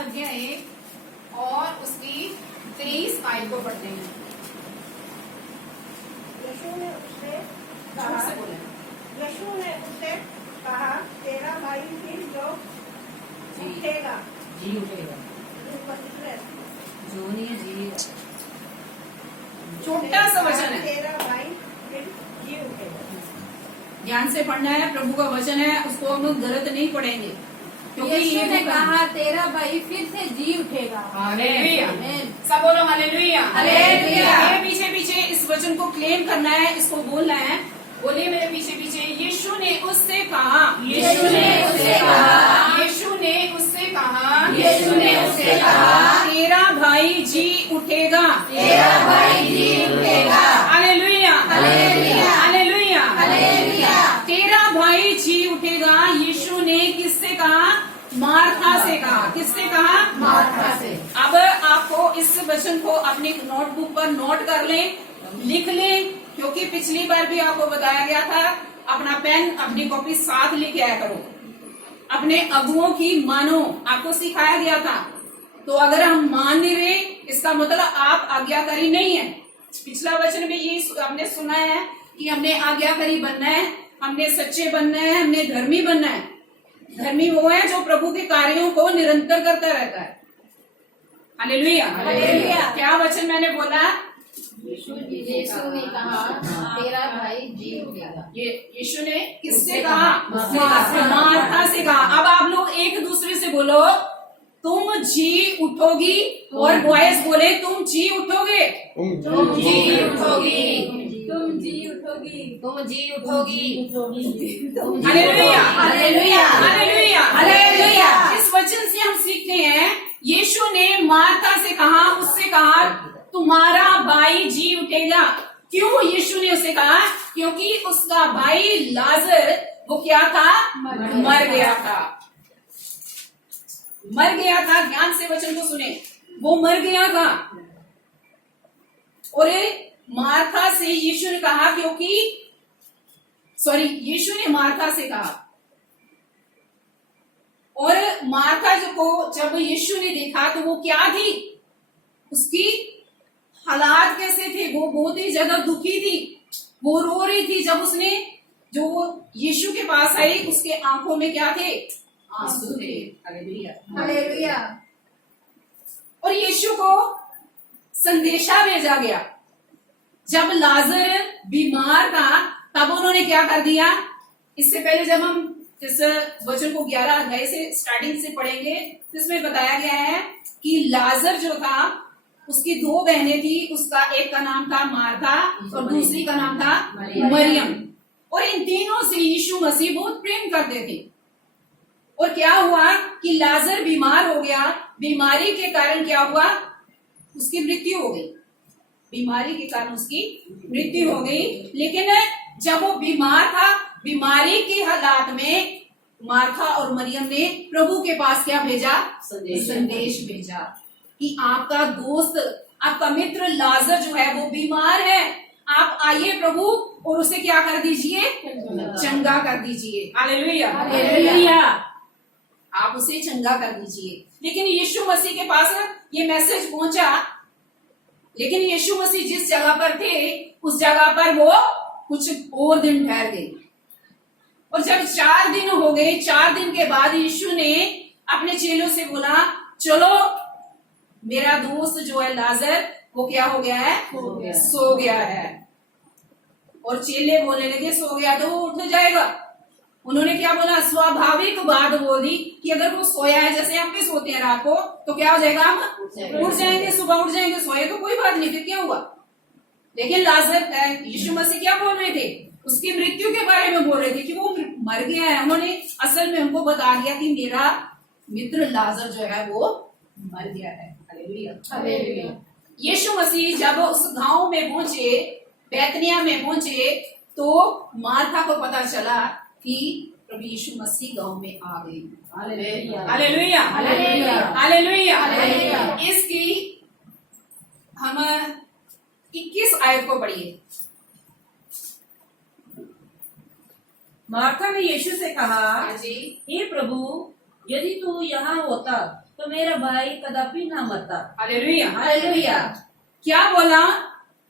अध्याय 1 और उसकी 23 आयत को पढ़ते हैं। यीशु ने उससे जोर कहा से बोलें। यीशु ने उससे कहा तेरा भाई फिर जो जी। उठेगा। जी उठेगा, जो नहीं है जी। छोटा सा वचन है, तेरा भाई फिर जी उठेगा। ध्यान से पढ़ना है। प्रभु का वचन है, उसको हम लोग गलत नहीं पढ़ेंगे, क्योंकि यीशु ये ने भी कहा तेरा भाई फिर से जी उठेगा। हालेलुया। आमीन। सब बोलो हालेलुया। हालेलुया। मेरे पीछे पीछे इस वचन को क्लेम करना है, इसको बोलना है। बोलिए मेरे पीछे पीछे, यीशु ने उससे कहा, यीशु ने उससे कहा, यीशु ने उससे कहा, यीशु ने उससे कहा, तेरा भाई जी उठेगा, तेरा भाई जी उठेगा। हालेलुया। हालेलुया। हालेलुया। हालेलुया। तेरा भाई जी उठेगा। यीशु ने किससे कहा? मार्था से कहा। किससे कहा? मार्था से। अब आपको इस वचन को अपनी नोटबुक पर नोट कर लें, लिख लें, क्योंकि पिछली बार भी आपको बताया गया था अपना पेन अपनी कॉपी साथ लेके आया करो। अपने अगुओं की मानो, आपको सिखाया गया था। तो अगर हम मान नहीं रहे, इसका मतलब आप आज्ञाकारी नहीं है। पिछला वचन में ये हमने सुना है कि हमने आज्ञाकारी बनना है, हमने सच्चे बनना है, हमने धर्मी बनना है। धर्मी वो है जो प्रभु के कार्यों को निरंतर करता रहता है। हालेलुया। हालेलुया। क्या वचन मैंने बोला? यीशु ने कहा तेरा भाई जी उठेगा। ये यीशु ने किससे कहा? मार्था। मार्था से कहा। अब आप लोग एक दूसरे से बोलो, तुम जी उठोगी, और बॉयज बोले तुम जी उठोगे। तुम जी उठोगी। तुम जी उठोगी। तुम जी उठोगी। हालेलुया। हालेलुया। हालेलुया। हालेलुया। इस वचन से हम सीखते हैं, यीशु ने मार्था से कहा, उससे कहा तुम्हारा भाई जी उठेगा। क्यों यीशु ने उसे कहा? क्योंकि उसका भाई लाजर वो क्या था? मर गया था। मर गया था। ध्यान से वचन को सुने, वो मर गया था। और मार्था से यीशु ने कहा, क्योंकि यीशु ने मार्था से कहा, और मार्था को जब यीशु ने देखा तो वो क्या थी? उसकी हालात कैसे थे? वो बहुत ही ज्यादा दुखी थी, वो रो रही थी। जब उसने जो यीशु के पास आई, उसके आंखों में क्या थे? आंसू थे। हालेलुया। हालेलुया। और यीशु को संदेशा भेजा गया। जब लाजर बीमार था तब उन्होंने क्या कर दिया? इससे पहले जब हम इस वचन को 11 अध्याय से स्टार्टिंग से पढ़ेंगे तो इसमें बताया गया है कि लाजर जो था उसकी 2 बहनें थी। उसका एक का नाम था मार्था और दूसरी का नाम था मरियम। और इन तीनों से यीशु मसीह बहुत प्रेम करते थे। और क्या हुआ कि लाजर बीमार हो गया। बीमारी के कारण क्या हुआ? उसकी मृत्यु हो गई। बीमारी के कारण उसकी मृत्यु हो गई। लेकिन जब वो बीमार था, बीमारी के हालात में मार्था और मरियम ने प्रभु के पास क्या भेजा? संदेश भेजा कि आपका दोस्त, आपका मित्र लाजर जो है वो बीमार है, आप आइए प्रभु और उसे क्या कर दीजिए? चंगा कर दीजिए। हालेलुया। हालेलुया। आप उसे चंगा कर दीजिए। लेकिन यीशु मसीह के पास ये मैसेज पहुंचा, लेकिन यीशु मसीह जिस जगह पर थे उस जगह पर वो कुछ और दिन ठहर गए। और जब 4 दिन हो गए, 4 दिन के बाद यीशु ने अपने चेलों से बोला, चलो मेरा दोस्त जो है लाजर वो क्या हो गया है? सो गया है। और चेले बोलने लगे सो गया तो वो उठ जाएगा। उन्होंने क्या बोला? स्वाभाविक बात बोली कि अगर वो सोया है, जैसे हम भी सोते हैं रात को, तो क्या हो जाएगा? हम उठ जाएंगे, सुबह उठ जाएंगे। सोए तो कोई बात नहीं, फिर क्या हुआ? लेकिन लाजर, यीशु मसीह क्या बोल रहे थे? उसकी मृत्यु के बारे में बोल रहे थे कि वो मर गया है। उन्होंने असल में हमको बता दिया कि मेरा मित्र लाजर जो है वो मर गया है। हालेलुया। हालेलुया। यीशु मसीह जब उस गांव में पहुंचे, बैतनिया में पहुंचे, तो मार्था को पता चला कि प्रभु यीशु मसीह गांव में आ गए। Hallelujah. Hallelujah. Hallelujah. Hallelujah. Hallelujah. इसकी हम 21 आयत को पढ़िए। मार्था ने यीशु से कहा, जी। हे प्रभु, यदि तू यहाँ होता तो मेरा भाई कदापि ना मरता। हालेलुया। हालेलुया। क्या बोला?